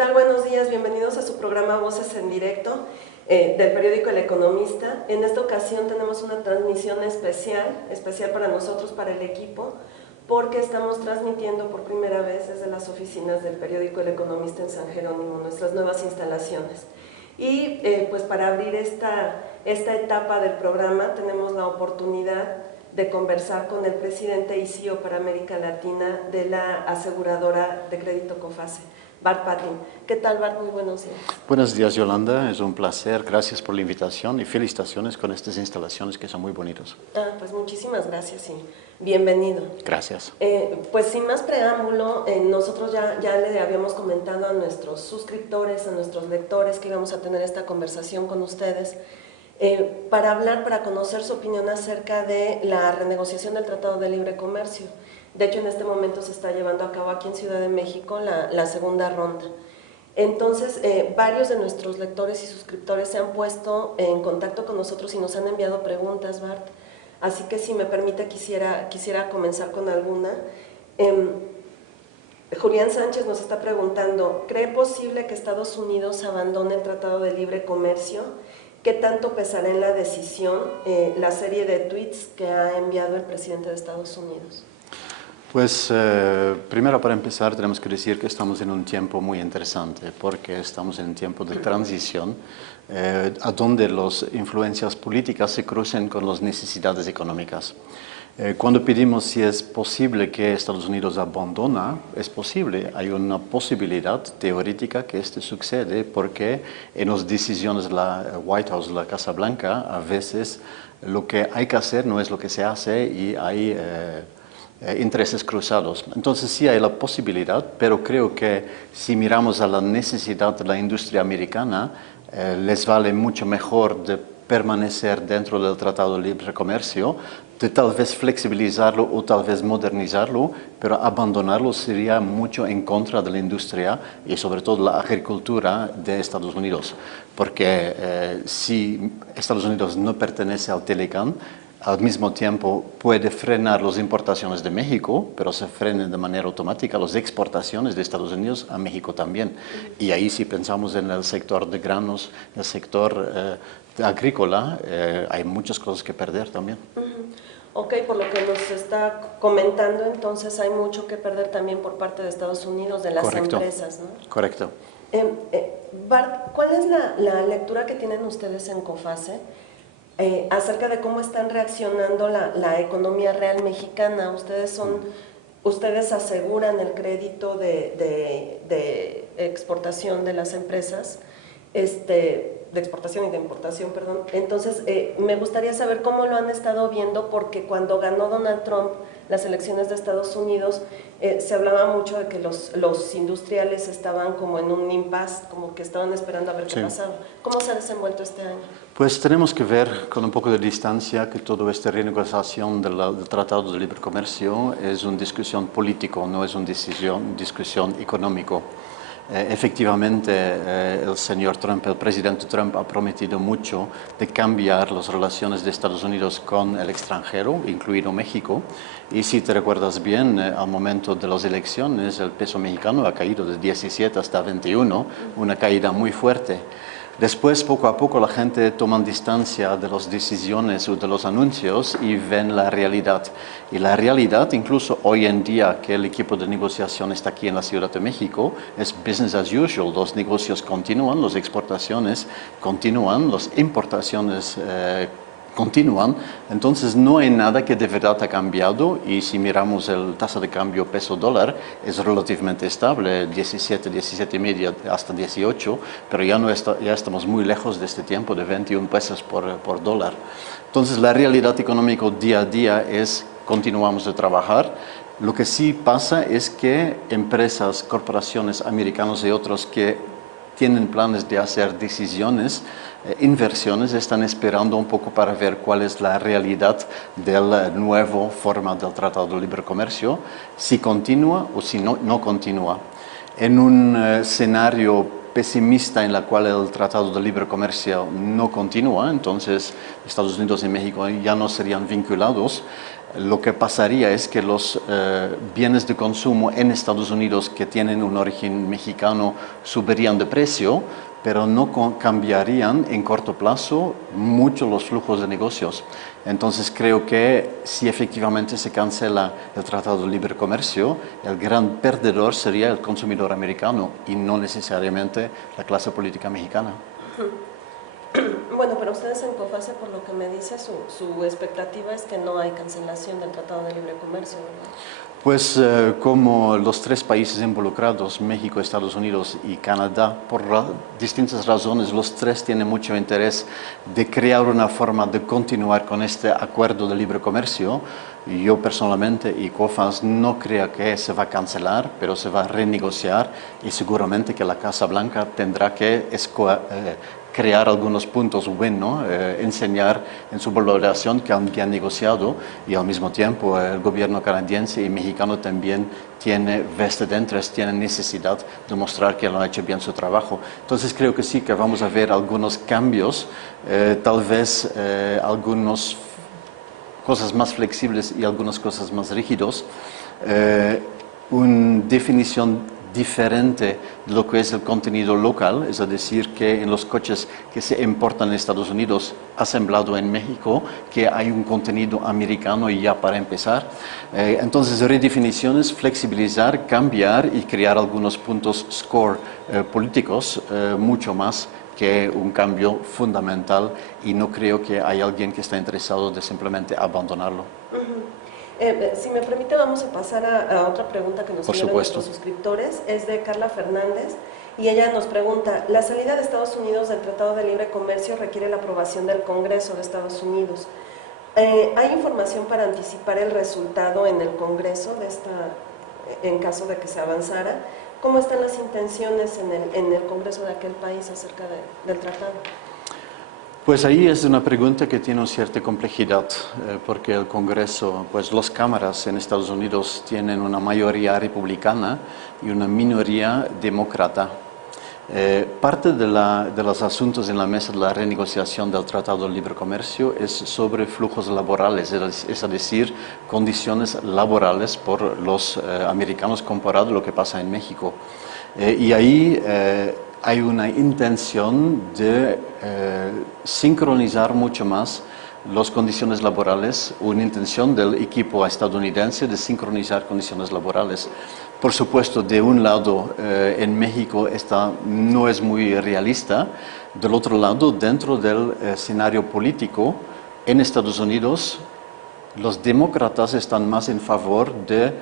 tal? Buenos días, bienvenidos a su programa Voces en Directo del periódico El Economista. En esta ocasión tenemos una transmisión especial para nosotros, para el equipo, porque estamos transmitiendo por primera vez desde las oficinas del periódico El Economista en San Jerónimo, nuestras nuevas instalaciones. Y pues para abrir esta etapa del programa tenemos la oportunidad de conversar con el presidente y CEO para América Latina de la aseguradora de crédito COFACE, Bart Patin. ¿Qué tal, Bart? Muy buenos días. Buenos días, Yolanda. Es un placer. Gracias por la invitación y felicitaciones con estas instalaciones que son muy bonitas. Pues muchísimas gracias y bienvenido. Gracias. Pues sin más preámbulo, nosotros ya le habíamos comentado a nuestros suscriptores, a nuestros lectores que íbamos a tener esta conversación con ustedes para conocer su opinión acerca de la renegociación del Tratado de Libre Comercio. De hecho, en este momento se está llevando a cabo aquí en Ciudad de México la segunda ronda. Entonces, varios de nuestros lectores y suscriptores se han puesto en contacto con nosotros y nos han enviado preguntas, Bart. Así que, si me permite, quisiera comenzar con alguna. Julián Sánchez nos está preguntando, ¿cree posible que Estados Unidos abandone el Tratado de Libre Comercio? ¿Qué tanto pesará en la decisión la serie de tweets que ha enviado el presidente de Estados Unidos? Pues primero, para empezar, tenemos que decir que estamos en un tiempo muy interesante, porque estamos en un tiempo de transición, a donde las influencias políticas se crucen con las necesidades económicas. Cuando pedimos si es posible que Estados Unidos abandona, es posible. Hay una posibilidad teórica que esto sucede, porque en las decisiones de la White House, la Casa Blanca, a veces lo que hay que hacer no es lo que se hace y hay intereses cruzados. Entonces sí hay la posibilidad, pero creo que si miramos a la necesidad de la industria americana, les vale mucho mejor de permanecer dentro del Tratado de Libre Comercio, de tal vez flexibilizarlo o tal vez modernizarlo, pero abandonarlo sería mucho en contra de la industria y sobre todo la agricultura de Estados Unidos. Porque si Estados Unidos no pertenece al TELECAN, al mismo tiempo puede frenar las importaciones de México, pero se frenan de manera automática las exportaciones de Estados Unidos a México también. Y ahí, si pensamos en el sector de granos, el sector agrícola, hay muchas cosas que perder también. Ok, por lo que nos está comentando, entonces hay mucho que perder también por parte de Estados Unidos, de las empresas, ¿no? Correcto. Bart, ¿cuál es la lectura que tienen ustedes en COFACE acerca de cómo están reaccionando la economía real mexicana? Ustedes aseguran el crédito de exportación de las empresas, de exportación y de importación, perdón. Entonces, me gustaría saber cómo lo han estado viendo, porque cuando ganó Donald Trump las elecciones de Estados Unidos, se hablaba mucho de que los industriales estaban como en un impasse, como que estaban esperando a ver qué pasaba. ¿Cómo se ha desenvuelto este año? Pues tenemos que ver con un poco de distancia que toda esta renegociación del Tratado de Libre Comercio es una discusión política, no es una discusión económica. Efectivamente, el señor Trump, el presidente Trump, ha prometido mucho de cambiar las relaciones de Estados Unidos con el extranjero, incluido México. Y si te recuerdas bien, al momento de las elecciones, el peso mexicano ha caído de 17 hasta 21, una caída muy fuerte. Después, poco a poco, la gente toma distancia de las decisiones o de los anuncios y ven la realidad. Y la realidad, incluso hoy en día que el equipo de negociación está aquí en la Ciudad de México, es business as usual. Los negocios continúan, las exportaciones continúan, las importaciones continúan. Entonces no hay nada que de verdad ha cambiado, y si miramos el tasa de cambio peso-dólar es relativamente estable, 17 y media hasta 18, pero ya estamos muy lejos de este tiempo de 21 pesos por dólar. Entonces la realidad económica día a día es continuamos de trabajar. Lo que sí pasa es que empresas, corporaciones americanas y otros que tienen planes de hacer decisiones, inversiones, están esperando un poco para ver cuál es la realidad de la nueva forma del Tratado de Libre Comercio, si continúa o si no continúa. En un escenario pesimista en la cual el Tratado de Libre Comercio no continúa, entonces Estados Unidos y México ya no serían vinculados. lo que pasaría es que los bienes de consumo en Estados Unidos que tienen un origen mexicano subirían de precio, pero no cambiarían en corto plazo mucho los flujos de negocios. Entonces creo que si efectivamente se cancela el Tratado de Libre Comercio, el gran perdedor sería el consumidor americano y no necesariamente la clase política mexicana. Bueno, pero ustedes en COFACE, por lo que me dice, su expectativa es que no hay cancelación del Tratado de Libre Comercio, ¿verdad? Pues como los tres países involucrados, México, Estados Unidos y Canadá, por distintas razones, los tres tienen mucho interés de crear una forma de continuar con este acuerdo de libre comercio. Yo personalmente y COFAS no creo que se va a cancelar, pero se va a renegociar y seguramente que la Casa Blanca tendrá que crear algunos puntos buenos, enseñar en su valoración que han negociado, y al mismo tiempo el gobierno canadiense y mexicano también tiene vested interest, tiene necesidad de mostrar que lo ha hecho bien su trabajo. Entonces creo que sí que vamos a ver algunos cambios, tal vez algunas cosas más flexibles y algunas cosas más rígidos, una definición diferente de lo que es el contenido local, es decir, que en los coches que se importan en Estados Unidos, asemblado en México, que hay un contenido americano y ya para empezar. Entonces, redefiniciones, flexibilizar, cambiar y crear algunos puntos score políticos, mucho más que un cambio fundamental, y no creo que haya alguien que esté interesado de simplemente abandonarlo. Si me permite, vamos a pasar a otra pregunta que nos hicieron nuestros suscriptores. Es de Carla Fernández y ella nos pregunta: la salida de Estados Unidos del Tratado de Libre Comercio requiere la aprobación del Congreso de Estados Unidos. ¿Hay información para anticipar el resultado en el Congreso de en caso de que se avanzara? ¿Cómo están las intenciones en el Congreso de aquel país acerca del tratado? Pues ahí es una pregunta que tiene una cierta complejidad, porque el Congreso, pues las cámaras en Estados Unidos tienen una mayoría republicana y una minoría demócrata. Parte de los asuntos en la mesa de la renegociación del Tratado de Libre Comercio es sobre flujos laborales, es decir, condiciones laborales por los americanos comparado a lo que pasa en México. Y ahí hay una intención de sincronizar mucho más las condiciones laborales, una intención del equipo estadounidense de sincronizar condiciones laborales. Por supuesto, de un lado, en México no es muy realista. Del otro lado, dentro del escenario político, en Estados Unidos, los demócratas están más en favor de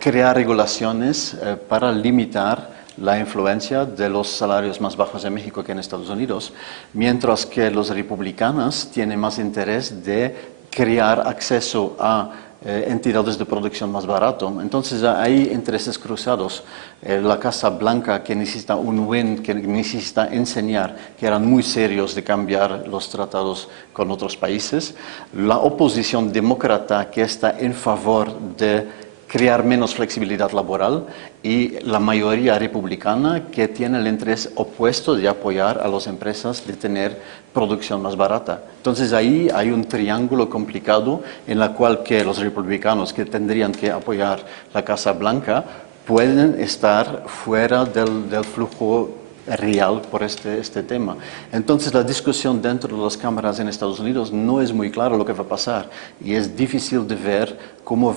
crear regulaciones para limitar la influencia de los salarios más bajos en México que en Estados Unidos, mientras que los republicanos tienen más interés de crear acceso a entidades de producción más barato. Entonces hay intereses cruzados. La Casa Blanca, que necesita un win, que necesita enseñar que eran muy serios de cambiar los tratados con otros países. La oposición demócrata, que está en favor de crear menos flexibilidad laboral, y la mayoría republicana, que tiene el interés opuesto de apoyar a las empresas de tener producción más barata. Entonces ahí hay un triángulo complicado en el cual que los republicanos, que tendrían que apoyar la Casa Blanca, pueden estar fuera del flujo real por este tema. Entonces la discusión dentro de las cámaras en Estados Unidos no es muy clara lo que va a pasar, y es difícil de ver cómo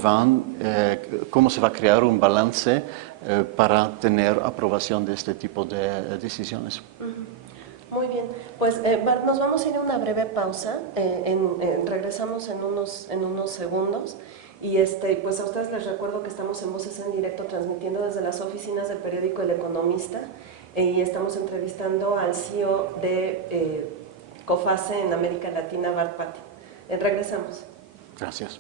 se va a crear un balance para tener aprobación de este tipo de decisiones. Muy bien, pues Bart, nos vamos a ir a una breve pausa, regresamos en unos segundos. Y pues a ustedes les recuerdo que estamos en Voces en Directo, transmitiendo desde las oficinas del periódico El Economista, y estamos entrevistando al CEO de COFACE en América Latina, Bart Patti. Regresamos. Gracias.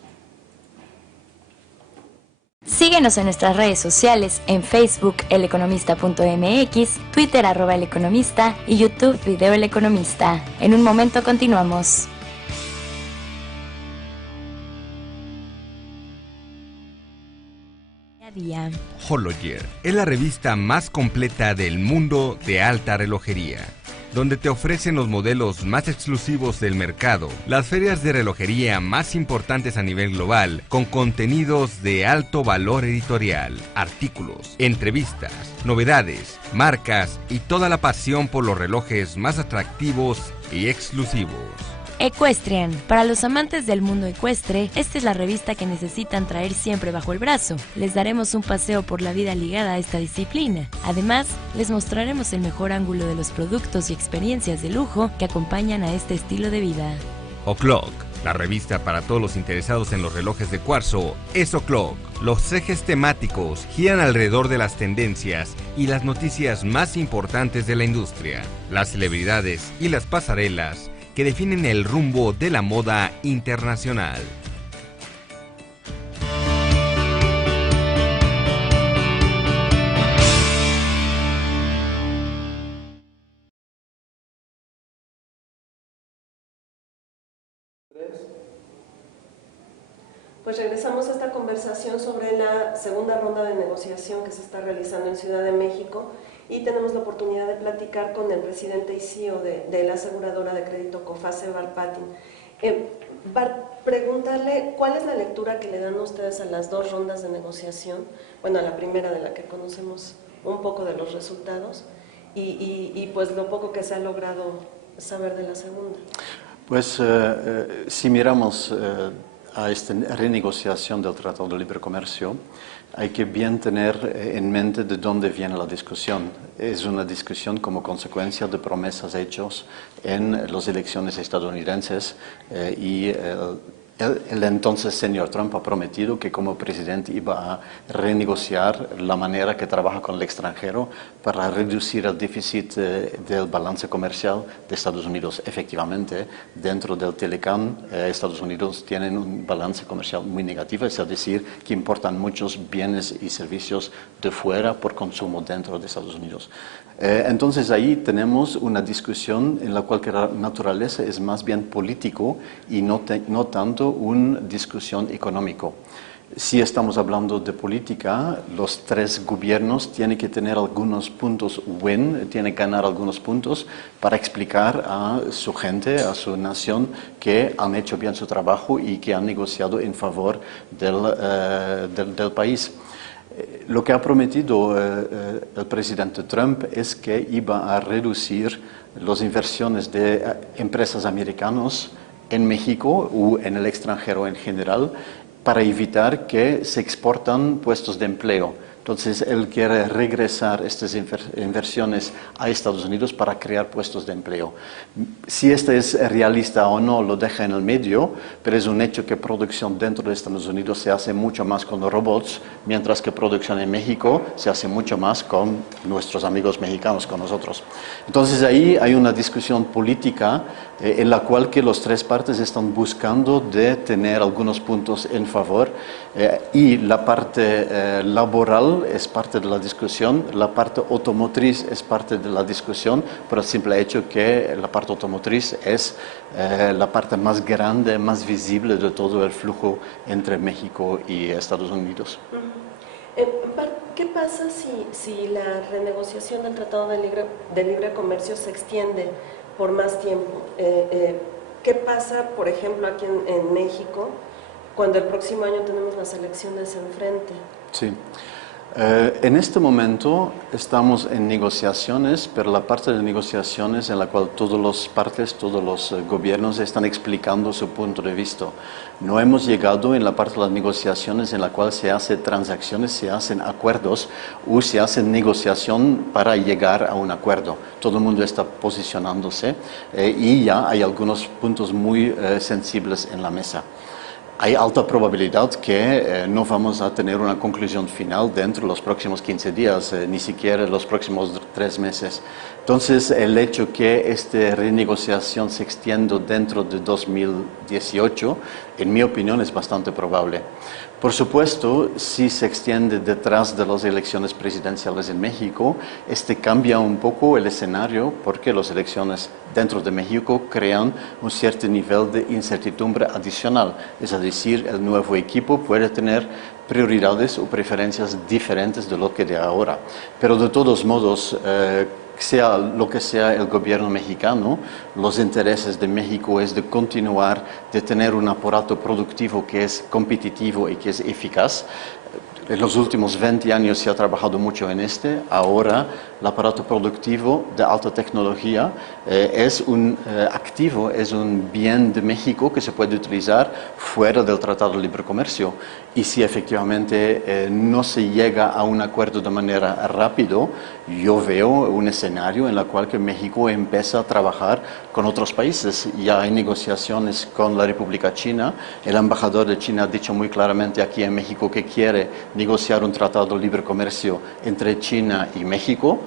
Síguenos en nuestras redes sociales, en Facebook eleconomista.mx, Twitter @eleconomista y YouTube Video El Economista. En un momento continuamos. Hologear es la revista más completa del mundo de alta relojería. donde te ofrecen los modelos más exclusivos del mercado, las ferias de relojería más importantes a nivel global, con contenidos de alto valor editorial, artículos, entrevistas, novedades, marcas y toda la pasión por los relojes más atractivos y exclusivos. Equestrian. Para los amantes del mundo ecuestre, esta es la revista que necesitan traer siempre bajo el brazo. Les daremos un paseo por la vida ligada a esta disciplina. Además, les mostraremos el mejor ángulo de los productos y experiencias de lujo que acompañan a este estilo de vida. O'Clock. La revista para todos los interesados en los relojes de cuarzo es O'Clock. Los ejes temáticos giran alrededor de las tendencias y las noticias más importantes de la industria, las celebridades y las pasarelas que definen el rumbo de la moda internacional. Pues regresamos a esta conversación sobre la segunda ronda de negociación que se está realizando en Ciudad de México y tenemos la oportunidad de platicar con el presidente y CEO de la aseguradora de crédito COFACE, Bart Pattin. Bart, preguntarle cuál es la lectura que le dan ustedes a las dos rondas de negociación, bueno, a la primera de la que conocemos un poco de los resultados y pues lo poco que se ha logrado saber de la segunda. Pues si miramos a esta renegociación del Tratado de Libre Comercio, hay que bien tener en mente de dónde viene la discusión. Es una discusión como consecuencia de promesas hechas en las elecciones estadounidenses y el entonces señor Trump ha prometido que como presidente iba a renegociar la manera que trabaja con el extranjero para reducir el déficit del balance comercial de Estados Unidos. Efectivamente, dentro del Telecam, Estados Unidos tienen un balance comercial muy negativo, es decir, que importan muchos bienes y servicios de fuera por consumo dentro de Estados Unidos. Entonces ahí tenemos una discusión en la cual la naturaleza es más bien político y no tanto una discusión económica. Si estamos hablando de política, los tres gobiernos tienen que tener algunos puntos tienen que ganar algunos puntos para explicar a su gente, a su nación, que han hecho bien su trabajo y que han negociado en favor del país. Lo que ha prometido el presidente Trump es que iba a reducir las inversiones de empresas americanas en México o en el extranjero en general para evitar que se exportan puestos de empleo. Entonces, él quiere regresar estas inversiones a Estados Unidos para crear puestos de empleo. Si esto es realista o no, lo deja en el medio, pero es un hecho que producción dentro de Estados Unidos se hace mucho más con los robots, mientras que producción en México se hace mucho más con nuestros amigos mexicanos, con nosotros. Entonces, ahí hay una discusión política en la cual que las tres partes están buscando de tener algunos puntos en favor y la parte laboral es parte de la discusión, la parte automotriz es parte de la discusión, por el simple hecho que la parte automotriz es la parte más grande, más visible de todo el flujo entre México y Estados Unidos. ¿Qué pasa si la renegociación del Tratado de Libre Comercio se extiende por más tiempo? ¿Qué pasa, por ejemplo, aquí en México, cuando el próximo año tenemos las elecciones enfrente? Sí. En este momento estamos en negociaciones, pero la parte de negociaciones en la cual todas las partes, todos los gobiernos están explicando su punto de vista. No hemos llegado en la parte de las negociaciones en la cual se hacen transacciones, se hacen acuerdos o se hace negociación para llegar a un acuerdo. Todo el mundo está posicionándose y ya hay algunos puntos muy sensibles en la mesa. Hay alta probabilidad que no vamos a tener una conclusión final dentro de los próximos 15 días, ni siquiera los próximos 3 meses. Entonces, el hecho que esta renegociación se extienda dentro de 2018, en mi opinión, es bastante probable. Por supuesto, si se extiende detrás de las elecciones presidenciales en México, cambia un poco el escenario porque las elecciones dentro de México crean un cierto nivel de incertidumbre adicional. Es decir, el nuevo equipo puede tener prioridades o preferencias diferentes de lo que de ahora. Pero de todos modos, sea lo que sea el gobierno mexicano, los intereses de México es de continuar, de tener un aparato productivo que es competitivo y que es eficaz. En los últimos 20 años se ha trabajado mucho en ahora el aparato productivo de alta tecnología es un activo, es un bien de México que se puede utilizar fuera del Tratado de Libre Comercio. Y si efectivamente no se llega a un acuerdo de manera rápida, yo veo un escenario en el cual que México empieza a trabajar con otros países. Ya hay negociaciones con la República China. El embajador de China ha dicho muy claramente aquí en México que quiere negociar un tratado de libre comercio entre China y México.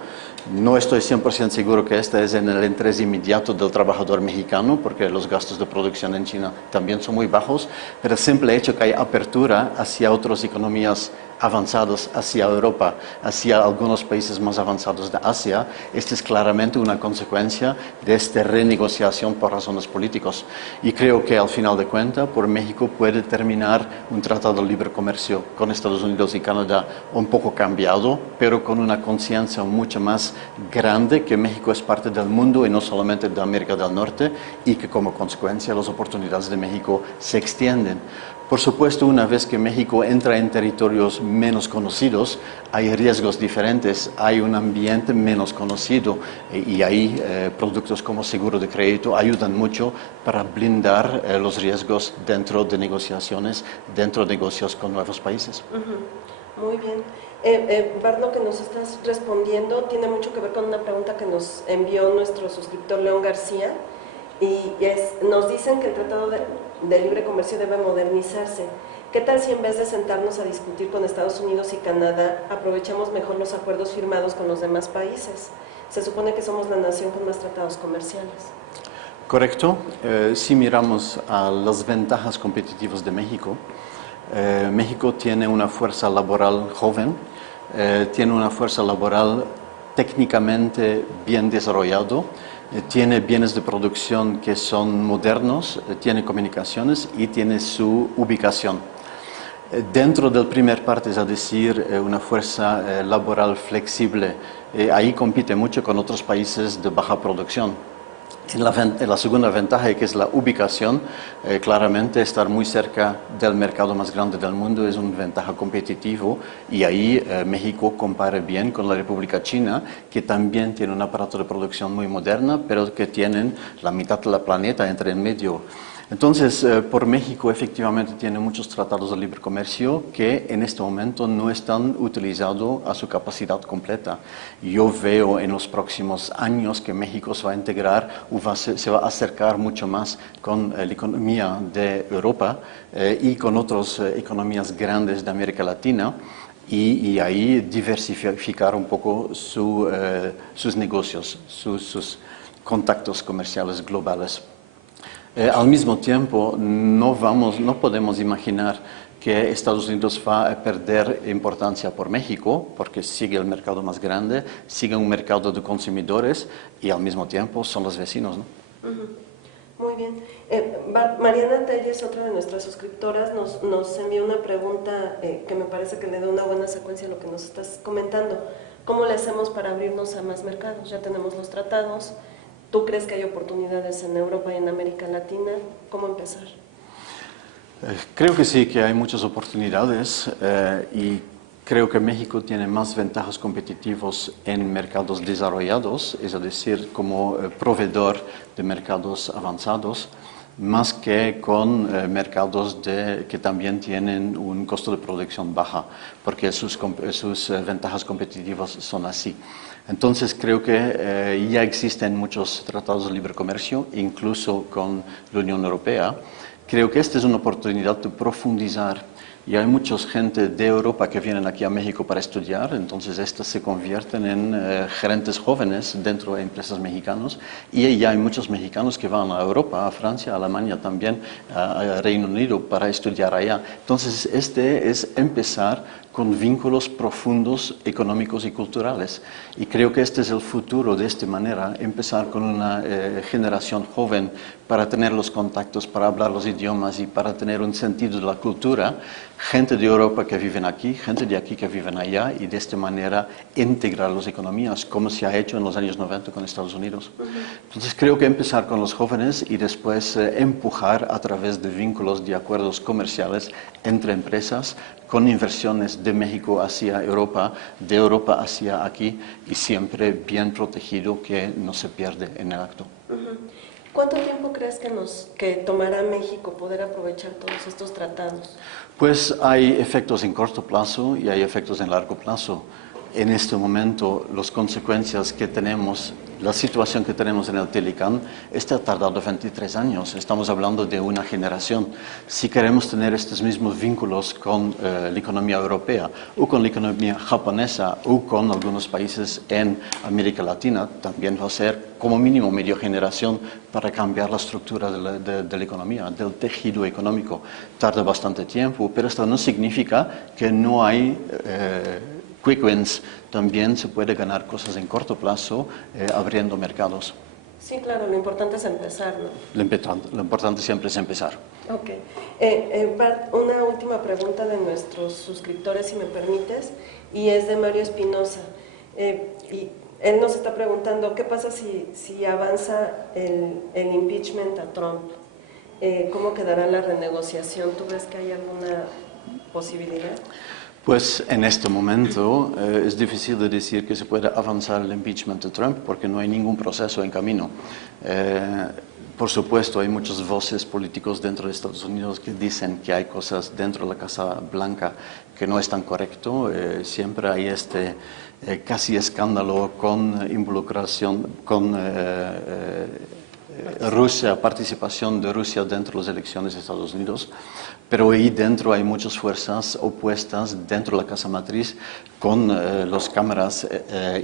No estoy 100% seguro que este es en el interés inmediato del trabajador mexicano, porque los gastos de producción en China también son muy bajos, pero el simple hecho que hay apertura hacia otras economías avanzadas, hacia Europa, hacia algunos países más avanzados de Asia, esta es claramente una consecuencia de esta renegociación por razones políticas. Y creo que al final de cuentas, por México puede terminar un tratado de libre comercio con Estados Unidos y Canadá un poco cambiado, pero con una conciencia mucho más grande que México es parte del mundo y no solamente de América del Norte, y que como consecuencia las oportunidades de México se extienden. Por supuesto, una vez que México entra en territorios menos conocidos, hay riesgos diferentes, hay un ambiente menos conocido y ahí productos como seguro de crédito ayudan mucho para blindar los riesgos dentro de negociaciones, dentro de negocios con nuevos países. Muy bien. Bart, lo que nos estás respondiendo tiene mucho que ver con una pregunta que nos envió nuestro suscriptor León García. Y nos dicen que el Tratado de Libre Comercio debe modernizarse. ¿Qué tal si en vez de sentarnos a discutir con Estados Unidos y Canadá, aprovechamos mejor los acuerdos firmados con los demás países? Se supone que somos la nación con más tratados comerciales. Correcto. Si miramos a las ventajas competitivas de México, México tiene una fuerza laboral joven, tiene una fuerza laboral técnicamente bien desarrollado, tiene bienes de producción que son modernos, tiene comunicaciones y tiene su ubicación. Dentro del primer parte, es decir, una fuerza laboral flexible, ahí compite mucho con otros países de baja producción. La segunda ventaja, que es la ubicación, claramente estar muy cerca del mercado más grande del mundo es una ventaja competitiva y ahí México compara bien con la República China, que también tiene un aparato de producción muy moderna, pero que tienen la mitad del planeta entre en medio. Entonces, por México efectivamente tiene muchos tratados de libre comercio que en este momento no están utilizados a su capacidad completa. Yo veo en los próximos años que México se va a integrar o se va a acercar mucho más con la economía de Europa y con otras economías grandes de América Latina. Y ahí diversificar un poco sus negocios, sus contactos comerciales globales. Al mismo tiempo, no podemos imaginar que Estados Unidos va a perder importancia por México, porque sigue el mercado más grande, sigue un mercado de consumidores y al mismo tiempo son los vecinos, ¿no? Muy bien. Mariana Telles, otra de nuestras suscriptoras, nos envió una pregunta que me parece que le da una buena secuencia a lo que nos estás comentando. ¿Cómo le hacemos para abrirnos a más mercados? Ya tenemos los tratados. ¿Tú crees que hay oportunidades en Europa y en América Latina? ¿Cómo empezar? Creo que sí, que hay muchas oportunidades y creo que México tiene más ventajas competitivas en mercados desarrollados, es decir, como proveedor de mercados avanzados, más que con mercados que también tienen un costo de producción baja, porque sus ventajas competitivas son así. Entonces creo que ya existen muchos tratados de libre comercio, incluso con la Unión Europea. Creo que esta es una oportunidad de profundizar. Y hay mucha gente de Europa que vienen aquí a México para estudiar, entonces estas se convierten en gerentes jóvenes dentro de empresas mexicanas y ya hay muchos mexicanos que van a Europa, a Francia, a Alemania también, a Reino Unido para estudiar allá. Entonces este es empezar con vínculos profundos económicos y culturales. Y creo que este es el futuro de esta manera, empezar con una generación joven para tener los contactos, para hablar los idiomas y para tener un sentido de la cultura, gente de Europa que viven aquí, gente de aquí que viven allá, y de esta manera integrar las economías, como se ha hecho en los años 90 con Estados Unidos. Entonces creo que empezar con los jóvenes y después empujar a través de vínculos, de acuerdos comerciales entre empresas, con inversiones de México hacia Europa, de Europa hacia aquí, y siempre bien protegido, que no se pierde en el acto. ¿Cuánto tiempo crees que tomará México poder aprovechar todos estos tratados? Pues hay efectos en corto plazo y hay efectos en largo plazo. En este momento, las consecuencias que tenemos, la situación que tenemos en el Telecán, ha tardado 23 años. Estamos hablando de una generación. Si queremos tener estos mismos vínculos con la economía europea o con la economía japonesa o con algunos países en América Latina, también va a ser como mínimo media generación para cambiar la estructura de la economía, del tejido económico. Tarda bastante tiempo, pero esto no significa que no hay quick wins. También se puede ganar cosas en corto plazo abriendo mercados. Sí, claro, lo importante es empezar, ¿no? Lo importante siempre es empezar. Ok. Bart, una última pregunta de nuestros suscriptores, si me permites, y es de Mario Espinosa. Y él nos está preguntando, ¿qué pasa si avanza el impeachment a Trump? ¿Cómo quedará la renegociación? ¿Tú ves que hay alguna posibilidad? Pues en este momento es difícil de decir que se pueda avanzar el impeachment de Trump porque no hay ningún proceso en camino. Por supuesto, hay muchas voces políticos dentro de Estados Unidos que dicen que hay cosas dentro de la Casa Blanca que no están correcto. Siempre hay este casi escándalo con involucración, con Rusia, participación de Rusia dentro de las elecciones de Estados Unidos, pero ahí dentro hay muchas fuerzas opuestas dentro de la Casa Matriz con las cámaras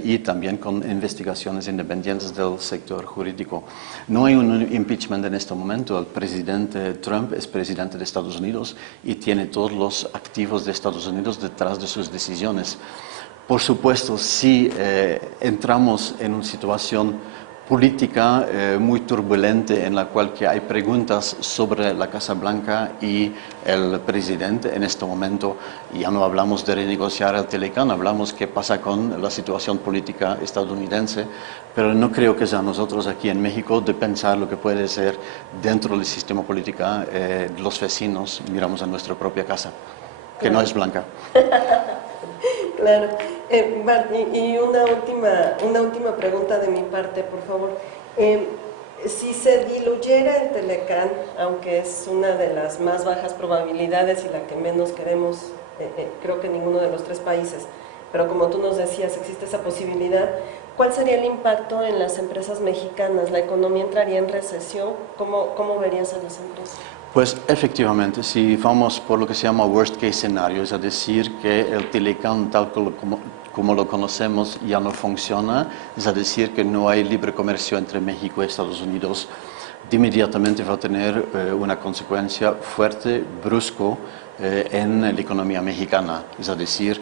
y también con investigaciones independientes del sector jurídico. No hay un impeachment en este momento. El presidente Trump es presidente de Estados Unidos y tiene todos los activos de Estados Unidos detrás de sus decisiones. Por supuesto, si entramos en una situación política muy turbulente en la cual que hay preguntas sobre la Casa Blanca y el presidente. En este momento ya no hablamos de renegociar el Telecán, hablamos qué pasa con la situación política estadounidense, pero no creo que sea nosotros aquí en México de pensar lo que puede ser dentro del sistema político de los vecinos. Miramos a nuestra propia casa, que no es blanca. Claro. Bart, y una última pregunta de mi parte, por favor. Si se diluyera el Telecán, aunque es una de las más bajas probabilidades y la que menos queremos, creo que ninguno de los tres países, pero como tú nos decías, existe esa posibilidad, ¿cuál sería el impacto en las empresas mexicanas? ¿La economía entraría en recesión? ¿Cómo verías a las empresas? Pues efectivamente, si vamos por lo que se llama worst case scenario, es decir, que el Telecán tal como lo conocemos ya no funciona, es decir, que no hay libre comercio entre México y Estados Unidos, inmediatamente va a tener una consecuencia fuerte, brusco, en la economía mexicana. Es decir,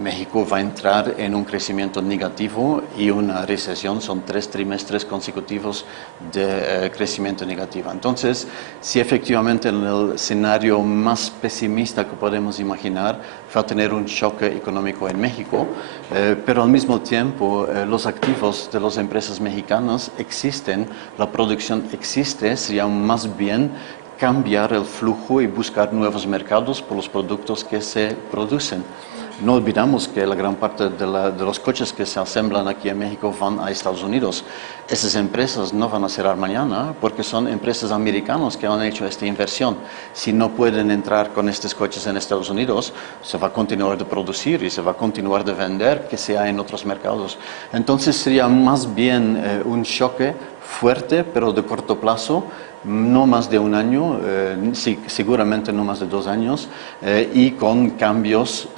México va a entrar en un crecimiento negativo y una recesión. Son 3 trimestres consecutivos de crecimiento negativo. Entonces, si efectivamente en el escenario más pesimista que podemos imaginar va a tener un choque económico en México, pero al mismo tiempo los activos de las empresas mexicanas existen, la producción existe, sería más bien cambiar el flujo y buscar nuevos mercados por los productos que se producen. No olvidamos que la gran parte de los coches que se asemblan aquí en México van a Estados Unidos. Esas empresas no van a cerrar mañana porque son empresas americanas que han hecho esta inversión. Si no pueden entrar con estos coches en Estados Unidos, se va a continuar de producir y se va a continuar de vender que sea en otros mercados. Entonces sería más bien un choque fuerte, pero de corto plazo, no más de un año, seguramente no más de 2 años, y con cambios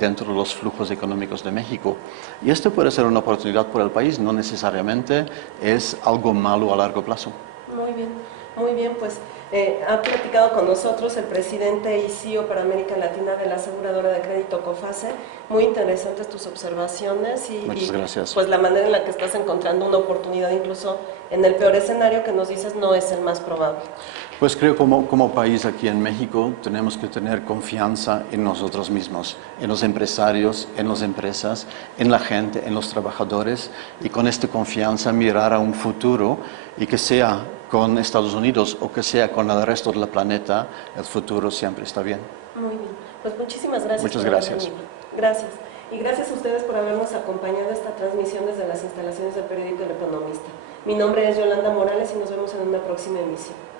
dentro de los flujos económicos de México. Y esto puede ser una oportunidad para el país, no necesariamente es algo malo a largo plazo. Muy bien. Muy bien, pues ha platicado con nosotros el presidente y CEO para América Latina de la aseguradora de crédito COFACE. Muy interesantes tus observaciones Muchas gracias. Pues la manera en la que estás encontrando una oportunidad, incluso en el peor escenario que nos dices no es el más probable. Pues creo como país aquí en México tenemos que tener confianza en nosotros mismos, en los empresarios, en las empresas, en la gente, en los trabajadores, y con esta confianza mirar a un futuro, y que sea con Estados Unidos o que sea con el resto del planeta, el futuro siempre está bien. Muy bien, pues muchísimas gracias. Muchas gracias. Gracias. Y gracias a ustedes por habernos acompañado a esta transmisión desde las instalaciones del periódico El Economista. Mi nombre es Yolanda Morales y nos vemos en una próxima emisión.